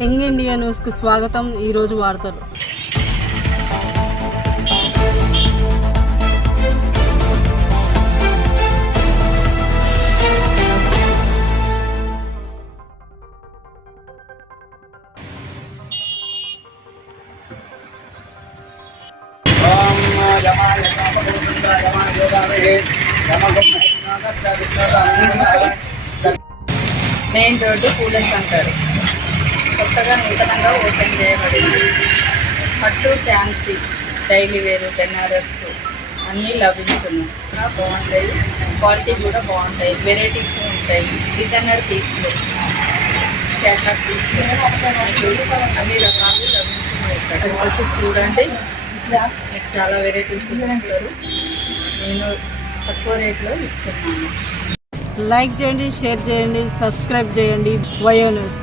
Young India న్యూస్కు స్వాగతం. ఈరోజు వార్తలు. మెయిన్ రోడ్డు పూలస్ అంటారు. కొత్తగా నూతనంగా ఓపెన్ చేయబడింది. పట్టు, ఫ్యాన్సీ, డైలీ వేరు, బెనారస్ అన్నీ లభించును. బాగుంటాయి, క్వాలిటీ కూడా బాగుంటాయి, వెరైటీస్ ఉంటాయి, డిజైనర్ పీస్లు, క్యాట్లాగ్ పీస్లు అన్ని రకాలు లభించును. ఇక్కడ వచ్చి చూడండి, మీకు చాలా వెరైటీస్ ఇస్తారు. నేను తక్కువ రేట్లో ఇస్తున్నాను. లైక్ చేయండి, షేర్ చేయండి, సబ్స్క్రైబ్ చేయండి. వయో న్యూస్.